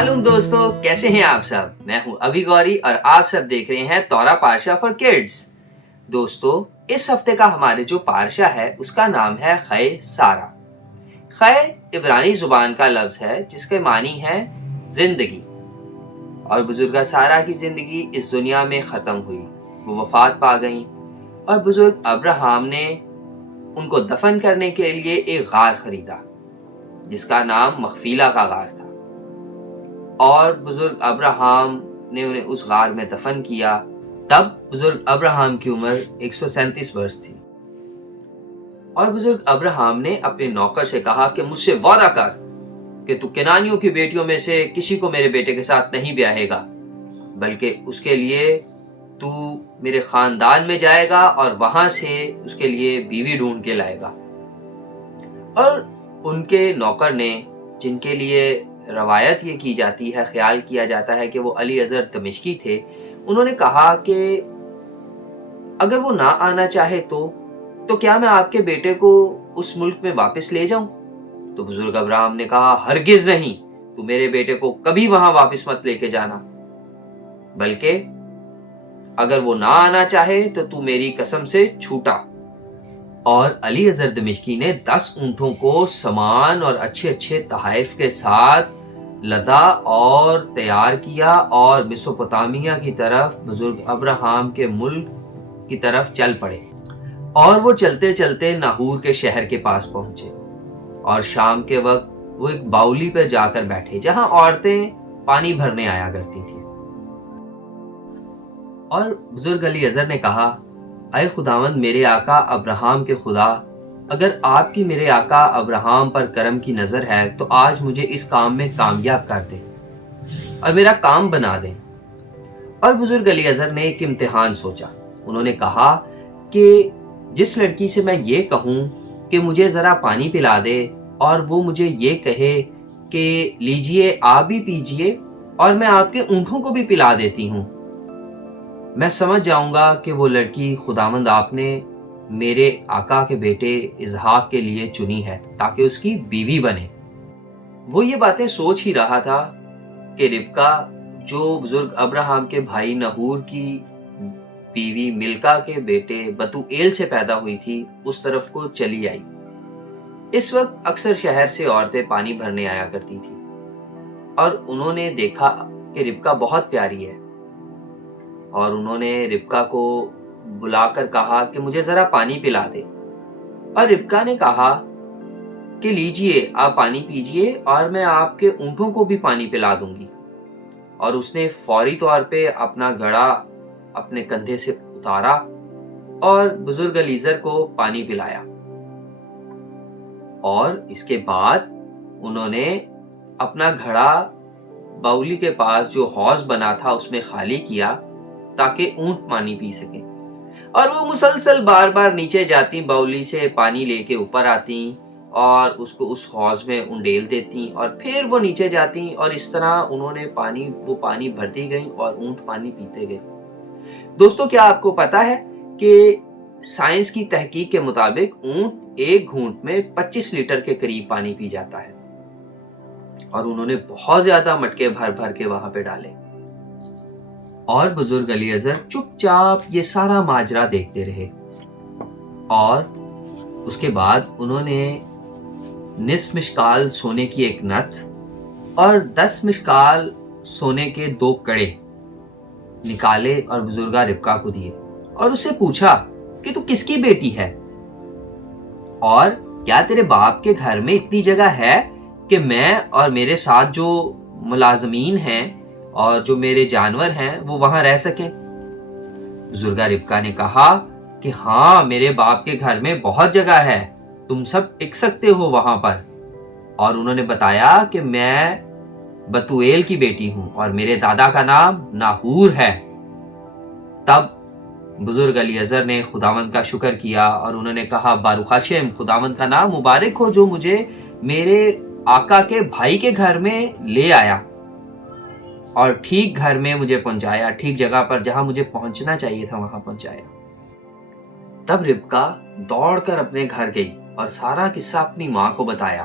मालूम दोस्तों, कैसे हैं आप सब। मैं हूं अभी गौरी और आप सब देख रहे हैं तौरा पारशा फॉर किड्स। दोस्तों, इस हफ्ते का हमारे जो पारशा है उसका नाम है खै सारा। खै इब्रानी जुबान का लफ्ज है जिसके मानी है जिंदगी। और बुजुर्गा सारा की जिंदगी इस दुनिया में ख़त्म हुई, वो वफात पा गई और बुजुर्ग अब्राहम ने उनको दफन करने के लिए एक गार खरीदा जिसका नाम मखफीला का गार था। और बुजुर्ग अब्राहम ने उन्हें उस गार में दफन किया। तब बुजुर्ग अब्राहम की उम्र 137 वर्ष थी। और बुजुर्ग अब्राहम ने अपने नौकर से कहा कि मुझसे वादा कर कि तू केनानियों की बेटियों में से किसी को मेरे बेटे के साथ नहीं ब्याहेगा, बल्कि उसके लिए तू मेरे खानदान में जाएगा और वहां से उसके लिए बीवी ढूंढ के लाएगा। और उनके नौकर ने, जिनके लिए रवायत ये की जाती है, ख्याल किया जाता है कि वो अली अजहर दमिश्की थे, उन्होंने कहा कि अगर वो ना आना चाहे तो क्या मैं आपके बेटे को उस मुल्क में वापस ले जाऊं? तो बुजुर्ग अब्राहम ने कहा, हरगिज नहीं, तू मेरे बेटे को कभी वहां वापस मत लेके जाना, बल्कि अगर वो ना आना चाहे तो तू मेरी कसम से छूटा। और अली अजहर दमिश्की ने 10 ऊंटों को सामान और अच्छे अच्छे तहाइफ के साथ लदा और तैयार किया और मेसोपोटामिया की तरफ, बुजुर्ग अब्राहम के मुल्क की तरफ चल पड़े। और वो चलते चलते नाहूर के शहर के पास पहुंचे और शाम के वक्त वो एक बाउली पर जाकर बैठे जहां औरतें पानी भरने आया करती थी। और बुजुर्ग अली अजहर ने कहा, अय खुदावंद मेरे आका अब्राहम के खुदा, अगर आपकी मेरे आका अब्राहम पर करम की नजर है तो आज मुझे इस काम में कामयाब कर दे और मेरा काम बना दे। और बुजुर्ग अली अजहर ने एक इम्तिहान सोचा। उन्होंने कहा कि जिस लड़की से मैं ये कहूँ कि मुझे ज़रा पानी पिला दे और वो मुझे ये कहे कि लीजिए आप भी पीजिए और मैं आपके ऊँटों को भी पिला देती हूँ, मैं समझ जाऊंगा कि वो लड़की खुदावंद आपने मेरे आका के बेटे इजहाक के लिए चुनी है ताकि उसकी बीवी बने। वो ये बातें सोच ही रहा था कि रिबका, जो बुजुर्ग अब्राहम के भाई नहूर की बीवी मिल्का के बेटे बतूएल से पैदा हुई थी, उस तरफ को चली आई। इस वक्त अक्सर शहर से औरतें पानी भरने आया करती थी और उन्होंने देखा कि रिबका बहुत प्यारी है और उन्होंने रिबका को बुलाकर कहा कि मुझे जरा पानी पिला दे। और रिबका ने कहा कि लीजिए आप पानी पीजिए और मैं आपके ऊँटों को भी पानी पिला दूंगी। और उसने फौरी तौर पे अपना घड़ा अपने कंधे से उतारा और बुजुर्ग अली अजहर को पानी पिलाया। और इसके बाद उन्होंने अपना घड़ा बाउली के पास जो हौज बना था उसमें खाली किया ताकि ऊंट पानी पी सके। और वो मुसलसल बार बार नीचे जाती, बाउली से पानी लेके ऊपर आती और उसको उस हौज में उंडेल देती और फिर वो नीचे जाती और इस तरह उन्होंने वो पानी भरती गई और ऊंट पानी पीते गए। दोस्तों, क्या आपको पता है कि साइंस की तहकीक के मुताबिक ऊंट एक घूंट में 25 लीटर के करीब पानी पी जाता है। और उन्होंने बहुत ज्यादा मटके भर भर के वहां पे डाले और बुजुर्ग अली अजहर चुपचाप ये सारा माजरा देखते रहे। और उसके बाद उन्होंने 9 मिशकाल सोने की एक नथ और 10 मिशकाल सोने के 2 कड़े निकाले और बुजुर्गा रिबका को दिए और उससे पूछा कि तू किसकी बेटी है और क्या तेरे बाप के घर में इतनी जगह है कि मैं और मेरे साथ जो मुलाजमीन हैं और जो मेरे जानवर हैं वो वहां रह सके। बुजुर्गा रिबका ने कहा कि हाँ, मेरे बाप के घर में बहुत जगह है, तुम सब टिक सकते हो वहां पर। और उन्होंने बताया कि मैं बतूएल की बेटी हूं और मेरे दादा का नाम नाहूर है। तब बुजुर्ग अली अजहर ने खुदावंद का शुक्र किया और उन्होंने कहा, बारुख हाशिम, खुदावंद का नाम मुबारक हो जो मुझे मेरे आका के भाई के घर में ले आया और ठीक घर में मुझे पहुंचाया, ठीक जगह पर जहां मुझे पहुंचना चाहिए था वहां पहुंचाया। तब रिबका दौड़कर अपने घर गई और सारा किस्सा अपनी माँ को बताया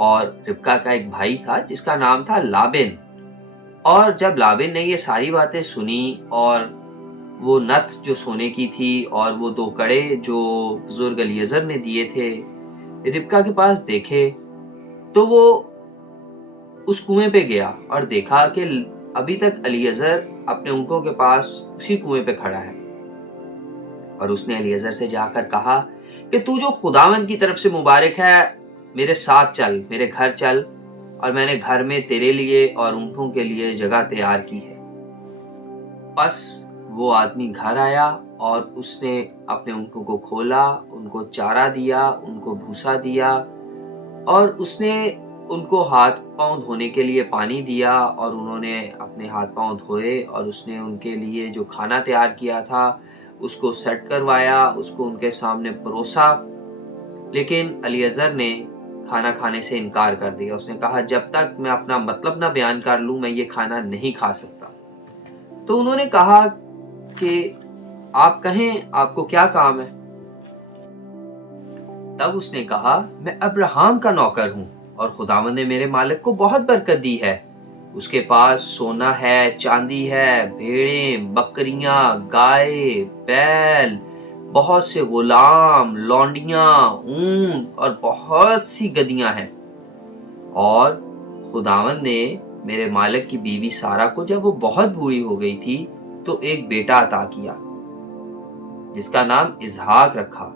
اور ربکا کا ایک بھائی تھا جس کا نام تھا لابن. اور جب لابن نے یہ ساری باتیں سنی اور وہ نت جو سونے کی تھی اور وہ 2 کڑے جو بزرگ الیعزر نے دیے تھے ربکا کے پاس دیکھے، تو وہ اس کنویں پہ گیا اور دیکھا کہ ابھی تک الیعزر اپنے اونٹوں کے پاس اسی کنویں پہ کھڑا ہے. اور اس نے الیعزر سے جا کر کہا کہ تو جو خداوند کی طرف سے مبارک ہے، میرے ساتھ چل، میرے گھر چل، اور میں نے گھر میں تیرے لیے اور اونٹوں کے لیے جگہ تیار کی ہے. بس وہ آدمی گھر آیا اور اس نے اپنے اونٹوں کو کھولا، ان کو چارہ دیا، ان کو بھوسا دیا، اور اس نے ان کو ہاتھ پاؤں دھونے کے لیے پانی دیا، اور انہوں نے اپنے ہاتھ پاؤں دھوئے، اور اس نے ان کے لیے جو کھانا تیار کیا تھا اس کو سیٹ کروایا، اس کو ان کے سامنے پروسا. لیکن الیعزر نے کھانا کھانے سے انکار کر دیا. اس نے کہا جب تک میں اپنا مطلب نہ بیان کر لوں میں یہ کھانا نہیں کھا سکتا. تو انہوں نے کہا کہ آپ کہیں آپ کو کیا کام ہے؟ تب اس نے کہا میں ابراہام کا نوکر ہوں اور خداوند نے میرے مالک کو بہت برکت دی ہے. اس کے پاس سونا ہے، چاندی ہے، بھیڑیں، بکریاں، گائے، بیل، بہت سے غلام، لونڈیاں، اونٹ اور بہت سی گدیاں ہیں. اور خداوند نے میرے مالک کی بیوی سارا کو جب وہ بہت بوڑھی ہو گئی تھی تو ایک بیٹا عطا کیا جس کا نام اسحاق رکھا.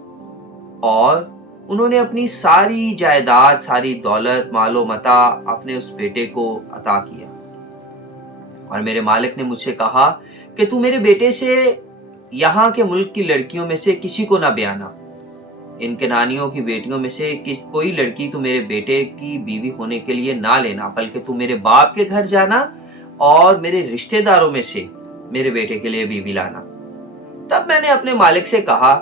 اور انہوں نے اپنی ساری جائیداد، ساری دولت، مال و متاع اپنے اس بیٹے کو عطا کیا. اور میرے مالک نے مجھ سے کہا کہ تو میرے بیٹے سے یہاں کے ملک کی لڑکیوں میں سے کسی کو نہ بیانا. ان کنانیوں کی بیٹیوں میں سے کوئی لڑکی تو میرے بیٹے کی بیوی ہونے کے لیے نہ لینا، بلکہ تو میرے باپ کے گھر جانا اور میرے رشتہ داروں میں سے میرے بیٹے کے لیے بیوی لانا. تب میں نے اپنے مالک سے کہا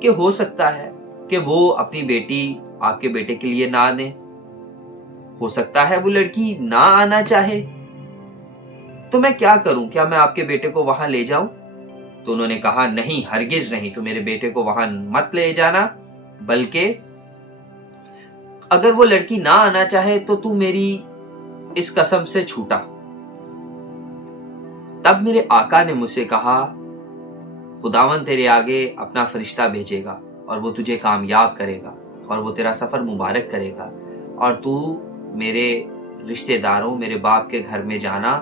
کہ ہو سکتا ہے کہ وہ اپنی بیٹی آپ کے بیٹے کے لیے نہ دیں، ہو سکتا ہے وہ لڑکی نہ آنا چاہے، تو میں کیا کروں؟ کیا میں آپ کے بیٹے کو وہاں لے جاؤں؟ تو انہوں نے کہا نہیں، ہرگز نہیں، تو میرے بیٹے کو وہاں مت لے جانا، بلکہ اگر وہ لڑکی نہ آنا چاہے تو میری اس قسم سے چھوٹا. تب میرے آقا نے مجھ سے کہا خداوند تیرے آگے اپنا فرشتہ بھیجے گا اور وہ تجھے کامیاب کرے گا اور وہ تیرا سفر مبارک کرے گا، اور تو میرے رشتہ داروں، میرے باپ کے گھر میں جانا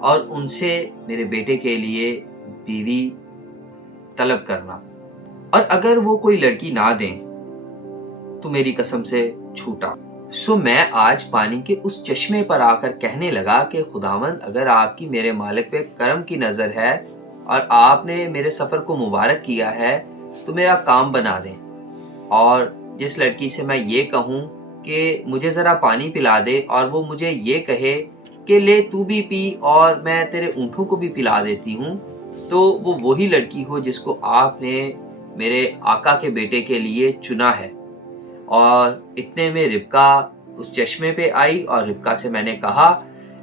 اور ان سے میرے بیٹے کے لیے بیوی طلب کرنا، اور اگر وہ کوئی لڑکی نہ دیں تو میری قسم سے چھوٹا. سو میں آج پانی کے اس چشمے پر آ کر کہنے لگا کہ خداوند اگر آپ کی میرے مالک پہ کرم کی نظر ہے اور آپ نے میرے سفر کو مبارک کیا ہے تو میرا کام بنا دیں، اور جس لڑکی سے میں یہ کہوں کہ مجھے ذرا پانی پلا دے اور وہ مجھے یہ کہے کہ لے تو بھی پی اور میں تیرے اونٹوں کو بھی پلا دیتی ہوں، تو وہ وہی لڑکی ہو جس کو آپ نے میرے آقا کے بیٹے کے لیے چنا ہے. اور اتنے میں ربکا اس چشمے پہ آئی اور ربکا سے میں نے کہا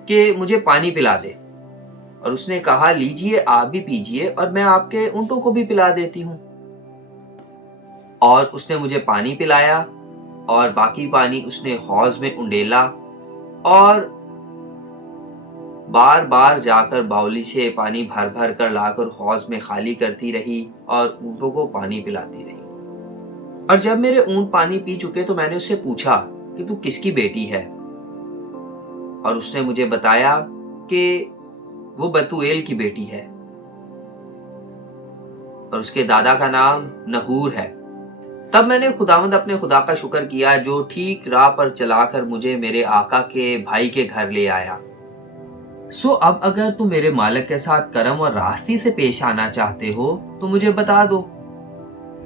کہ مجھے پانی پلا دے، اور اس نے کہا لیجئے آپ بھی پیجئے اور میں آپ کے اونٹوں کو بھی پلا دیتی ہوں. اور اس نے مجھے پانی پلایا اور باقی پانی اس نے حوض میں انڈیلا اور بار بار جا کر باولی سے پانی بھر بھر کر لا کر حوض میں خالی کرتی رہی اور اونٹوں کو پانی پلاتی رہی. اور جب میرے اونٹ پانی پی چکے تو میں نے اس سے پوچھا کہ تو کس کی بیٹی ہے؟ اور اس نے مجھے بتایا کہ وہ بتوئیل کی بیٹی ہے اور اس کے دادا کا نام نحور ہے. تب میں نے خداوند اپنے خدا کا شکر کیا جو ٹھیک راہ پر چلا کر مجھے میرے آقا کے بھائی کے گھر لے آیا. سو اب اگر تم میرے مالک کے ساتھ کرم اور راستی سے پیش آنا چاہتے ہو تو مجھے بتا دو،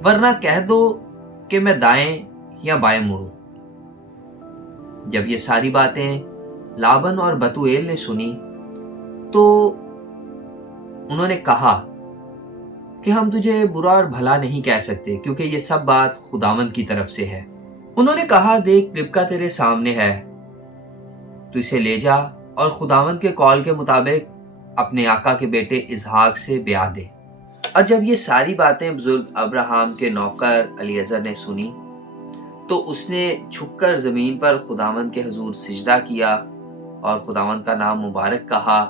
ورنہ کہہ دو کہ میں دائیں یا بائیں مڑوں. جب یہ ساری باتیں لابن اور بتوئیل نے سنی تو انہوں نے کہا کہ ہم تجھے برا اور بھلا نہیں کہہ سکتے کیونکہ یہ سب بات خداوند کی طرف سے ہے. انہوں نے کہا دیکھ ربکا تیرے سامنے ہے، تو اسے لے جا اور خداوند کے قول کے مطابق اپنے آقا کے بیٹے اسحاق سے بیاہ دے. اور جب یہ ساری باتیں بزرگ ابراہام کے نوکر الیعزر نے سنی तो उसने झुककर ज़मीन पर खुदावंद के हुजूर सिजदा किया और खुदावंद का नाम मुबारक कहा,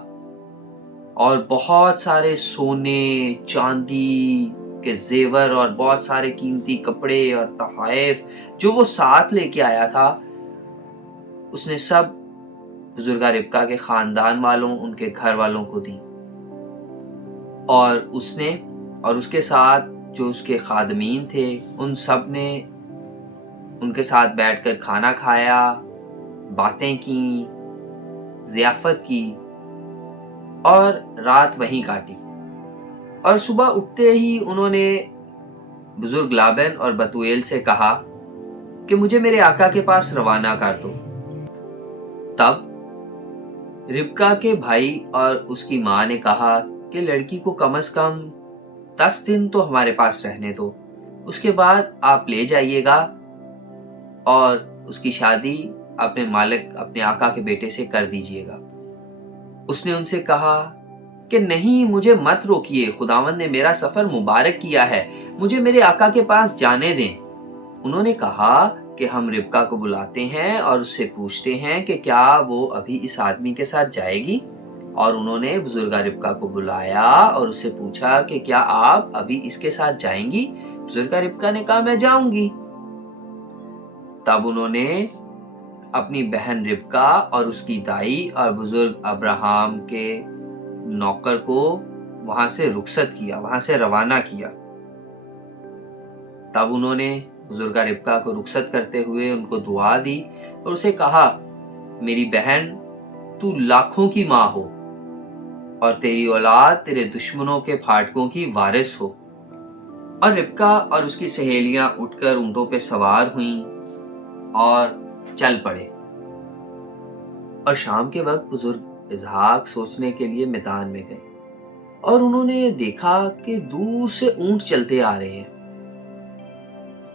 और बहुत सारे सोने चांदी के जेवर और बहुत सारे कीमती कपड़े और तोहफ़े जो वो साथ लेके आया था, उसने सब बुजुर्गा रिबका के खानदान वालों, उनके घर वालों को दी। और उसने और उसके साथ जो उसके खादमीन थे, उन सब ने उनके साथ बैठकर खाना खाया, बातें की, ज़ियाफ़त की और रात वहीं काटी। और सुबह उठते ही उन्होंने बुजुर्ग लाबन और बतूएल से कहा कि मुझे मेरे आका के पास रवाना कर दो। तब रिबका के भाई और उसकी माँ ने कहा कि लड़की को कम से कम 10 दिन तो हमारे पास रहने दो, उसके बाद आप ले जाइएगा और उसकी शादी अपने मालिक, अपने आका के बेटे से कर दीजिएगा। उसने उनसे कहा कि नहीं, मुझे मत रोकिए, खुदावंद ने मेरा सफ़र मुबारक किया है, मुझे मेरे आका के पास जाने दें। उन्होंने कहा कि हम रिबका को बुलाते हैं और उससे पूछते हैं कि क्या वो अभी इस आदमी के साथ जाएगी। और उन्होंने बुजुर्गा रिबका को बुलाया और उससे पूछा कि क्या आप अभी इसके साथ जाएंगी। बुजुर्गा रिबका ने कहा मैं जाऊंगी। तब उन्होंने अपनी बहन रिबका और उसकी दाई और बुजुर्ग अब्राहम के नौकर को वहां से रुखसत किया, वहां से रवाना किया। तब उन्होंने बुजुर्गा रिबका को रुखसत करते हुए उनको दुआ दी और उसे कहा, मेरी बहन, तू लाखों की माँ हो और तेरी औलाद तेरे दुश्मनों के फाटकों की वारिस हो। और रिबका और उसकी सहेलियां उठकर ऊंटों पे सवार हुईं और चल पड़े। और शाम के वक्त बुजुर्ग इसहाक सोचने के लिए मैदान में गए और उन्होंने देखा कि दूर से ऊंट चलते आ रहे हैं।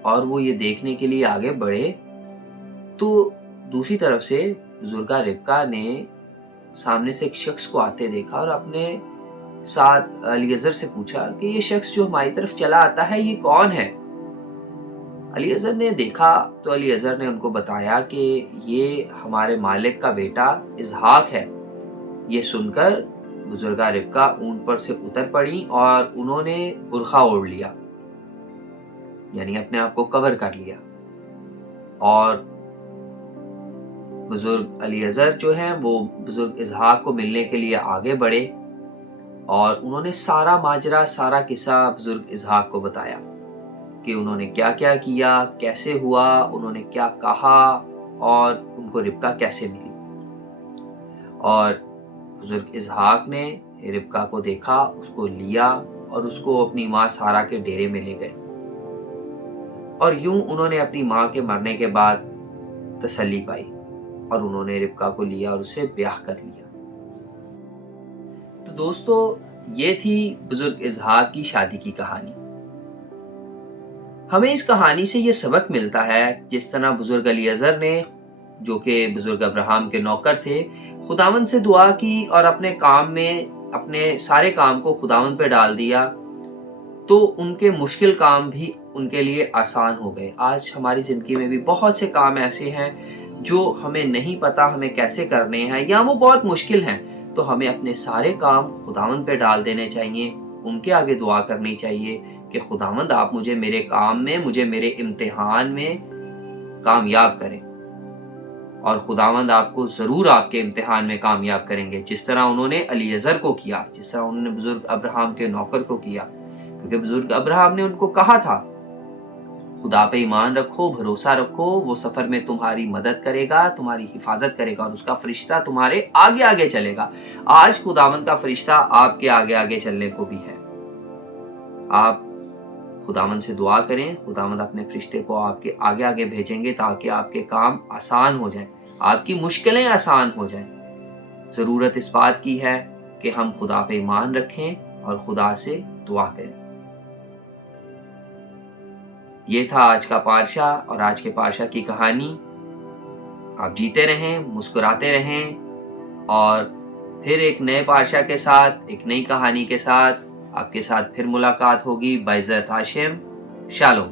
और वो ये देखने के लिए आगे बढ़े तो दूसरी तरफ से बुजुर्गा रिबका ने सामने से एक शख्स को आते देखा और अपने साथ अलीअज़र से पूछा कि ये शख्स जो हमारी तरफ चला आता है, ये कौन है। अलीअज़र ने देखा तो अलीअज़र ने उनको बताया कि ये हमारे मालिक का बेटा इसहाक है। ये सुनकर बुजुर्गा रिबका ऊंट पर से उतर पड़ी और उन्होंने बुरखा ओढ़ लिया, यानी अपने आप को कवर कर लिया। और बुजुर्ग अलीअज़र जो हैं वो बुजुर्ग इसहाक को मिलने के लिए आगे बढ़े और उन्होंने सारा माजरा, सारा किस्सा बुजुर्ग इसहाक को बताया कि उन्होंने क्या क्या किया, कैसे हुआ, उन्होंने क्या कहा और उनको रिबका कैसे मिली। और बुजुर्ग इसहाक ने रिबका को देखा, उसको लिया और उसको अपनी माँ सारा के डेरे में ले गए। और यूं उन्होंने अपनी माँ के मरने के बाद तसल्ली पाई और उन्होंने रिबका को लिया और उसे ब्याह कर लिया। तो दोस्तों, ये थी बुजुर्ग इसहाक की शादी की कहानी। हमें इस कहानी से ये सबक मिलता है, जिस तरह बुजुर्ग अलीअज़र ने, जो कि बुजुर्ग अब्राहम के नौकर थे, खुदावंद से दुआ की और अपने काम में अपने सारे काम को खुदावंद पे डाल दिया, तो उनके मुश्किल काम भी उनके लिए आसान हो गए। आज हमारी ज़िंदगी में भी बहुत से काम ऐसे हैं जो हमें नहीं पता हमें कैसे करने हैं या वो बहुत मुश्किल हैं, तो हमें अपने सारे काम खुदावंद पे डाल देने चाहिए, उनके आगे दुआ करनी चाहिए कि खुदावंद आप मुझे मेरे काम में, मुझे मेरे इम्तिहान में कामयाब करें। और खुदावंद आपको ज़रूर आपके इम्तिहान में कामयाब करेंगे, जिस तरह उन्होंने अलीअज़र को किया, जिस तरह उन्होंने बुजुर्ग अब्राहम के नौकर को किया। क्योंकि बुजुर्ग अब्राहम ने उनको कहा था, खुदा पे ईमान रखो, भरोसा रखो, वो सफ़र में तुम्हारी मदद करेगा, तुम्हारी हिफाजत करेगा और उसका फरिश्ता तुम्हारे आगे आगे चलेगा। आज खुदावंद का फरिश्ता आपके आगे आगे चलने को भी है। आप खुदावंद से दुआ करें, खुदावंद अपने फरिश्ते को आपके आगे आगे भेजेंगे ताकि आपके काम आसान हो जाएं, आपकी मुश्किलें आसान हो जाएं। ज़रूरत इस बात की है कि हम खुदा पे ईमान रखें और खुदा से दुआ करें। ये था आज का पारशा और आज के पारशा की कहानी। आप जीते रहें, मुस्कुराते रहें और फिर एक नए पारशा के साथ, एक नई कहानी के साथ आपके साथ फिर मुलाकात होगी। बाइज़्ज़त हाशिम। शालोम।